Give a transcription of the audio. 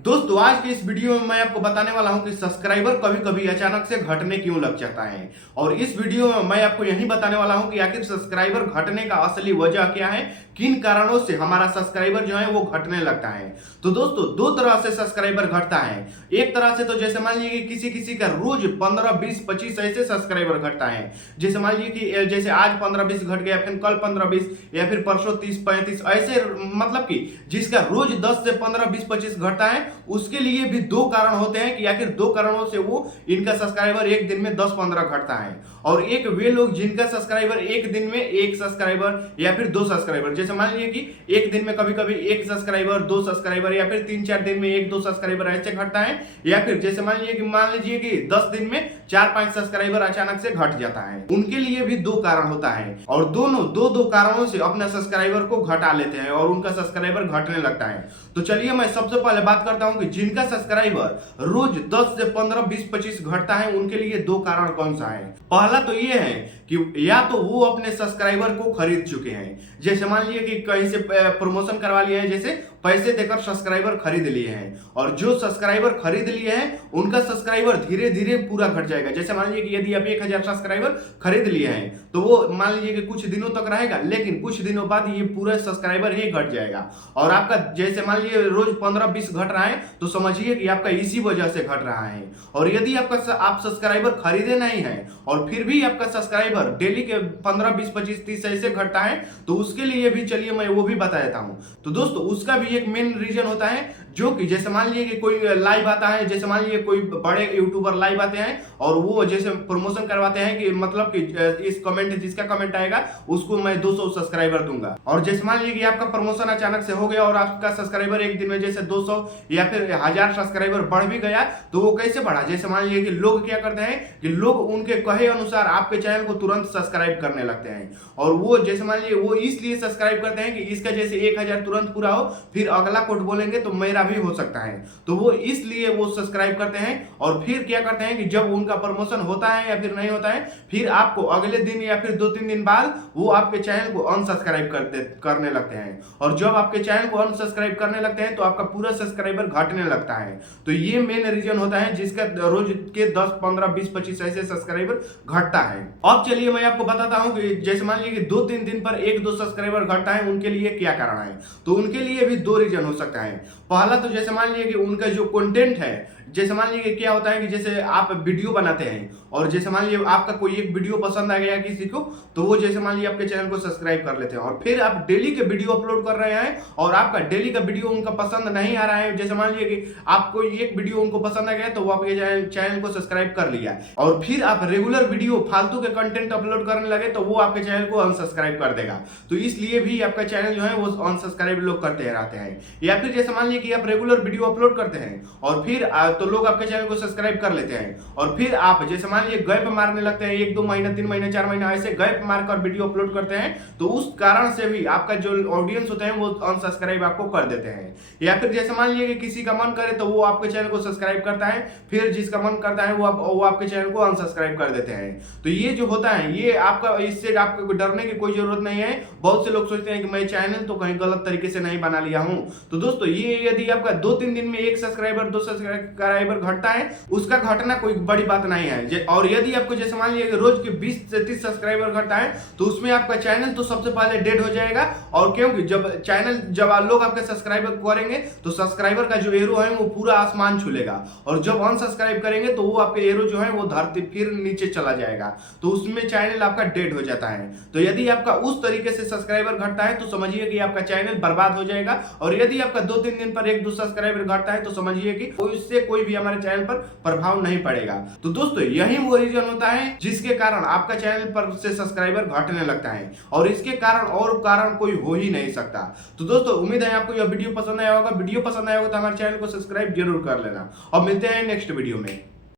दोस्तों आज के इस वीडियो में मैं आपको बताने वाला हूं कि सब्सक्राइबर कभी कभी अचानक से घटने क्यों लग जाता है। और इस वीडियो में मैं आपको यही बताने वाला हूं कि आखिर सब्सक्राइबर घटने का असली वजह क्या है, किन कारणों से हमारा सब्सक्राइबर जो है वो घटने लगता है। तो दोस्तों दो तरह से सब्सक्राइबर घटता है। एक तरह से तो जैसे मान लीजिए किसी किसी का रोज 15, 20, 25 ऐसे सब्सक्राइबर घटता है। जैसे मान लीजिए कि जैसे आज 15, 20 घट गया, फिर कल 15, 20 या फिर परसों 30, 35 ऐसे, मतलब कि जिसका रोज 10 से 15, 20, 25 घटता है उसके लिए भी दो कारण होते हैं कि आखिर दो कारणों से वो इनका सब्सक्राइबर एक दिन में 10-15 घटता है। और एक वे लोग जिनका सब्सक्राइबर एक दिन में एक सब्सक्राइबर या फिर दो सब्सक्राइबर, जैसे मान लीजिए कि एक दिन में कभी कभी एक सब्सक्राइबर, दो सब्सक्राइबर या फिर 3-4 दिन में एक दो सब्सक्राइबर ऐसे घटता है, या फिर जैसे मान लीजिए कि 10 दिन में 4-5 सब्सक्राइबर अचानक से घट जाता है, उनके लिए भी दो कारण होता है। और दोनों दो कारणों से अपने सब्सक्राइबर को घटा लेते हैं और उनका सब्सक्राइबर घटने लगता है। तो चलिए मैं सबसे पहले बात करता हूं कि जिनका सब्सक्राइबर रोज 10 से 15, 20, 25 घटता है उनके लिए दो कारण कौन सा है। पहला तो ये है कि या तो वो अपने सब्सक्राइबर को खरीद चुके हैं, जैसे मान लीजिए कि कहीं से प्रमोशन करवा लिया है, जैसे पैसे देकर सब्सक्राइबर खरीद लिए हैं, और जो सब्सक्राइबर खरीद लिए हैं उनका सब्सक्राइबर धीरे धीरे पूरा घट जाएगा। जैसे मान लीजिए कि यदि आप 1000 सब्सक्राइबर खरीद लिए हैं तो वो मान लीजिए कि कुछ दिनों तक रहेगा, लेकिन कुछ दिनों बाद ये पूरा सब्सक्राइबर ही घट जाएगा। और आपका जैसे मान लीजिए रोज 15-20 घट रहा है तो समझिए कि आपका इसी वजह से घट रहा है। और यदि आप सब्सक्राइबर खरीदे नहीं है और फिर भी आपका सब्सक्राइबर डेली के 15, 20, 25, 30 ऐसे घटता है तो उसके लिए भी चलिए मैं वो भी बता देता हूं। तो दोस्तों उसका भी एक मेन रीजन होता है, जो कि जैसे मान लीजिए कि कोई लाइव आता है, जैसे मान लीजिए कोई बड़े यूट्यूबर लाइव आते हैं और वो जैसे प्रमोशन करवाते हैं कि मतलब कि इस कमेंट जिसका कमेंट आएगा उसको मैं 200 सब्सक्राइबर दूंगा। और जैसे मान लीजिए कि आपका प्रमोशन अचानक से हो गया और आपका सब्सक्राइबर एक दिन में जैसे 200 या फिर 1000 सब्सक्राइबर बढ़ भी गया, तो वो कैसे बढ़ा, जैसे मान लीजिए कि लोग क्या करते हैं कि लोग उनके कहे अनुसार आपके चैनल को तुरंत सब्सक्राइब करने लगते हैं। और वो जैसे मान लीजिए वो इसलिए सब्सक्राइब करते हैं कि इसका जैसे 1000 तुरंत पूरा हो, फिर अगला कोड बोलेंगे तो मेरा भी हो सकता है, तो वो इसलिए वो सब्सक्राइब करते हैं। और फिर क्या करते हैं कि जब उनका प्रमोशन होता है या फिर नहीं होता है, फिर आपको अगले दिन या फिर 2-3 दिन बाद वो आपके चैनल को अनसब्सक्राइब करने लगते हैं। और जब आपके चैनल को अनसब्सक्राइब करने लगते हैं तो आपका पूरा सब्सक्राइबर घटने लगता है। तो ये मेन रीजन होता है जिसका रोज के 10, 15, 20, 25 ऐसे सब्सक्राइबर घटता है। अब चलिए मैं आपको बताता हूं कि जैसे मान लीजिए कि 2-3 दिन पर 1-2 सब्सक्राइबर घटता है, उनके लिए क्या कारण है। तो उनके लिए भी दो रीजन हो सकता है। पहला तो जैसे मान लीजिए कि उनका जो कंटेंट है, जैसे मान लीजिए क्या होता है कि जैसे आप वीडियो बनाते हैं और जैसे मान लीजिए आपका कोई एक वीडियो पसंद आ गया किसी को, तो वो जैसे मान लीजिए आपके चैनल को सब्सक्राइब कर लेते हैं और फिर आप डेली के वीडियो अपलोड कर रहे हैं और आपका डेली का वीडियो उनका पसंद नहीं आ रहा है, जैसे मान लीजिए कि आपको एक वीडियो उनको पसंद आ गया तो वो आपके चैनल को सब्सक्राइब कर लिया, और फिर आप रेगुलर वीडियो फालतू के कंटेंट अपलोड करने लगे तो वो आपके चैनल को अनसब्सक्राइब कर देगा। तो इसलिए भी आपका चैनल जो है वो अनसब्सक्राइब लोग करते रहते हैं। या फिर जैसे मान लीजिए कि आप रेगुलर वीडियो अपलोड करते हैं और फिर तो लोग आपके चैनल को सब्सक्राइब कर लेते हैं, और फिर आप जैसे मान लीजिए गैप मारने लगते हैं, 1-2 महीना, 3 महीने, 4 महीना ऐसे गैप मारकर वीडियो अपलोड करते हैं, तो उस कारण से भी आपका जो ऑडियंस होते हैं वो अनसब्सक्राइब आपको कर देते हैं। या फिर जैसे मान लीजिए कि किसी का मन करे तो वो आपके चैनल को सब्सक्राइब करता है, फिर जिसका मन करता है वो आपके चैनल को अनसब्सक्राइब कर देते हैं। तो ये जो होता है ये आपका, इससे आपको डरने की कोई जरूरत नहीं है। बहुत से लोग सोचते हैं कि मैं चैनल तो कहीं गलत तरीके से नहीं बना लिया हूं। तो दोस्तों ये यदि आपका 2-3 दिन में 1 सब्सक्राइबर, 2 सब्सक्राइबर घटता है, उसका घटना कोई बड़ी बात नहीं है। और यदि आपको जैसे मान लीजिए रोज के 20 से 30 सब्सक्राइबर घटता है तो उसमें आपका चैनल तो सबसे पहले डेड हो जाएगा। और क्योंकि जब लोग आपके सब्सक्राइबर करेंगे तो सब्सक्राइबर का जो एरो है वो पूरा आसमान छूलेगा, और जब अनसब्सक्राइब करेंगे तो वो आपके एरो जो है वो धरती फिर नीचे चला जाएगा, तो उसमें चैनल आपका डेड हो जाता है। तो यदि आपका उस तरीके से सब्सक्राइबर घटता है तो समझिए कि आपका चैनल बर्बाद हो जाएगा। और यदि आपका 2-3 दिन पर 1-2 सब्सक्राइबर घटता है तो समझिए कि इससे कोई भी हमारे चैनल पर प्रभाव नहीं पड़ेगा। तो दोस्तों यही वो रीजन होता है जिसके कारण आपका चैनल पर से सब्सक्राइबर घटने लगता है, और इसके कारण और कारण कोई हो ही नहीं सकता। तो दोस्तों उम्मीद है आपको यह वीडियो पसंद आया होगा। वीडियो पसंद आया होगा तो हमारे चैनल को सब्सक्राइब जरूर कर लेना, और मिलते हैं नेक्स्ट वीडियो में।